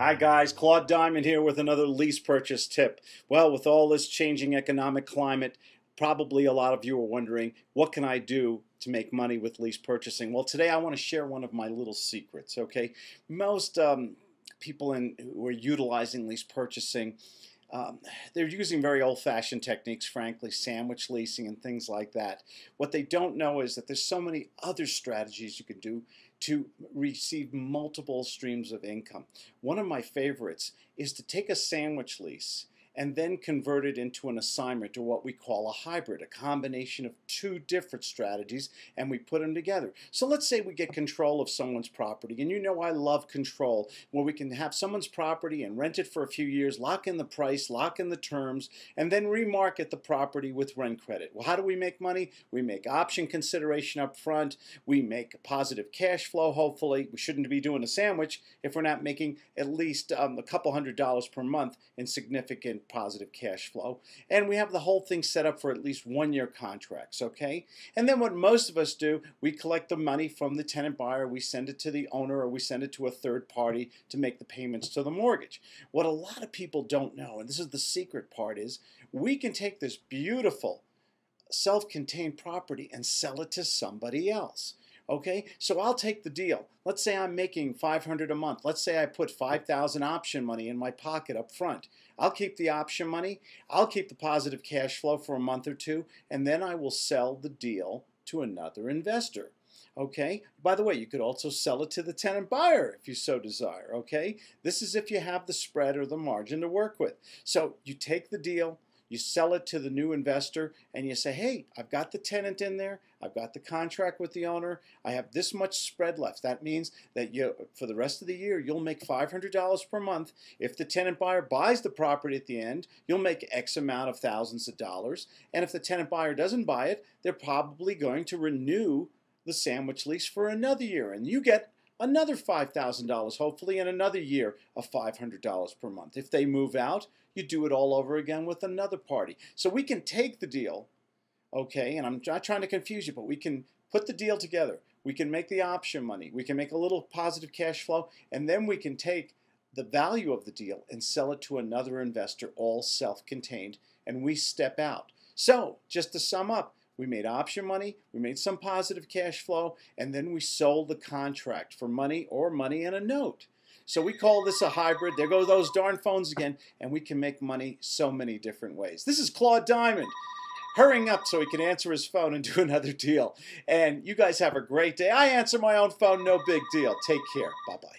Hi guys, Claude Diamond here with another lease purchase tip. Well, with all this changing economic climate, probably a lot of you are wondering, what can I do to make money with lease purchasing? Well, today I want to share one of my little secrets, okay? Most people who are utilizing lease purchasing, they're using very old-fashioned techniques, frankly, sandwich leasing and things like that. What they don't know is that there's so many other strategies you can do to receive multiple streams of income. One of my favorites is to take a sandwich lease and then convert it into an assignment, or what we call a hybrid, a combination of two different strategies, and we put them together. So let's say we get control of someone's property, and you know I love control, where we can have someone's property and rent it for a few years, lock in the price, lock in the terms, and then remarket the property with rent credit. Well, how do we make money? We make option consideration up front, we make positive cash flow, hopefully. We shouldn't be doing a sandwich if we're not making at least a couple $100s per month in significant positive cash flow, and we have the whole thing set up for at least 1-year contracts, okay? And then what most of us do, we collect the money from the tenant buyer, we send it to the owner, or we send it to a third party to make the payments to the mortgage. What a lot of people don't know, and this is the secret part, is we can take this beautiful self-contained property and sell it to somebody else. Okay, so I'll take the deal. Let's say I'm making $500 a month. Let's say I put $5,000 option money in my pocket up front. I'll keep the option money. I'll keep the positive cash flow for a month or two, and then I will sell the deal to another investor. Okay, by the way, you could also sell it to the tenant buyer if you so desire. Okay, this is if you have the spread or the margin to work with. So you take the deal, you sell it to the new investor, and you say, hey, I've got the tenant in there, I've got the contract with the owner, I have this much spread left. That means that for the rest of the year, you'll make $500 per month. If the tenant buyer buys the property at the end, you'll make X amount of thousands of dollars. And if the tenant buyer doesn't buy it, they're probably going to renew the sandwich lease for another year, and you get another $5,000 hopefully, and another year of $500 per month. If they move out, you do it all over again with another party. So we can take the deal, okay, and I'm not trying to confuse you, but we can put the deal together. We can make the option money. We can make a little positive cash flow, and then we can take the value of the deal and sell it to another investor, all self-contained, and we step out. So just to sum up, we made option money, we made some positive cash flow, and then we sold the contract for money or money in a note. So we call this a hybrid. There go those darn phones again, and we can make money so many different ways. This is Claude Diamond, hurrying up so he can answer his phone and do another deal. And you guys have a great day. I answer my own phone, no big deal. Take care. Bye-bye.